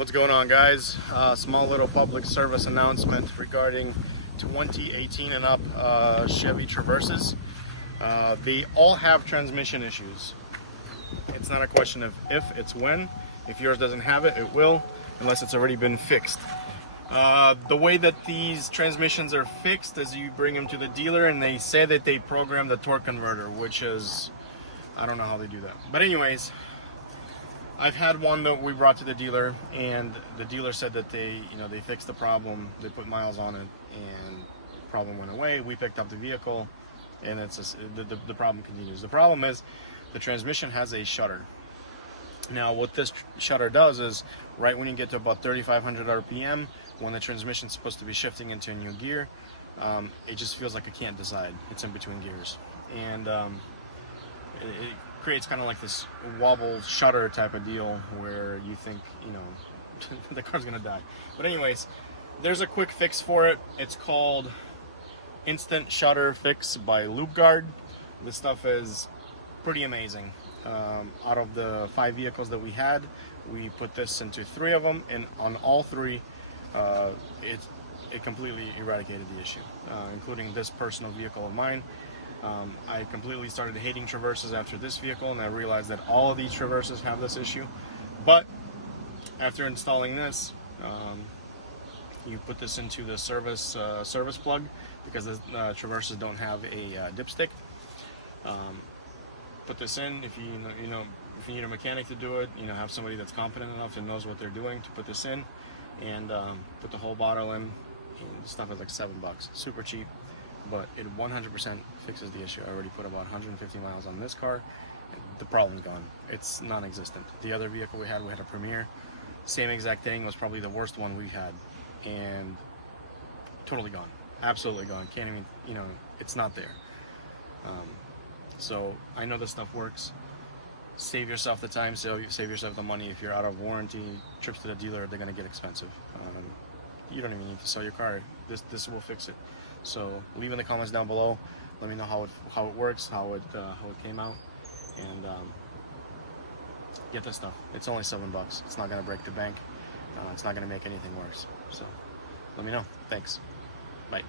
What's going on, guys? Small little public service announcement regarding 2018 and up Chevy Traverses. They all have transmission issues. It's not a question of if, it's when. If yours doesn't have it, it will, unless it's already been fixed. The way that these transmissions are fixed is you bring them to the dealer and they say that they program the torque converter, which is, I don't know how they do that. But anyways, I've had one that we brought to the dealer, and the dealer said that they fixed the problem, they put miles on it, and the problem went away. We picked up the vehicle, and it's just, the problem continues. The problem is the transmission has a shutter. Now, what this shutter does is, right when you get to about 3,500 RPM, when the transmission's supposed to be shifting into a new gear, it just feels like it can't decide. It's in between gears, and it creates kind of like this wobble shutter type of deal where you think, the car's gonna die. But anyways, there's a quick fix for it. It's called Instant Shutter Fix by LoopGuard. This stuff is pretty amazing. Out of the 5 vehicles that we had, we put this into 3 of them, and on all 3, it completely eradicated the issue, including this personal vehicle of mine. I completely started hating Traverses after this vehicle, and I realized that all of these Traverses have this issue. But after installing this, you put this into the service plug, because the Traverses don't have a dipstick. Put this in. If if you need a mechanic to do it, have somebody that's competent enough and knows what they're doing to put this in, and put the whole bottle in. And the stuff is like $7, super cheap. But it 100% fixes the issue. I already put about 150 miles on this car. The problem's gone. It's non-existent. The other vehicle we had a Premier. Same exact thing. Was probably the worst one we had, and totally gone. Absolutely gone. Can't even. It's not there. So I know this stuff works. Save yourself the time. Save yourself the money. If you're out of warranty, trips to the dealer, they're gonna get expensive. You don't even need to sell your car. This will fix it. So leave in the comments down below. Let me know how it works, how it came out, and get this stuff. It's only $7. It's not gonna break the bank. It's not gonna make anything worse. So let me know. Thanks. Bye.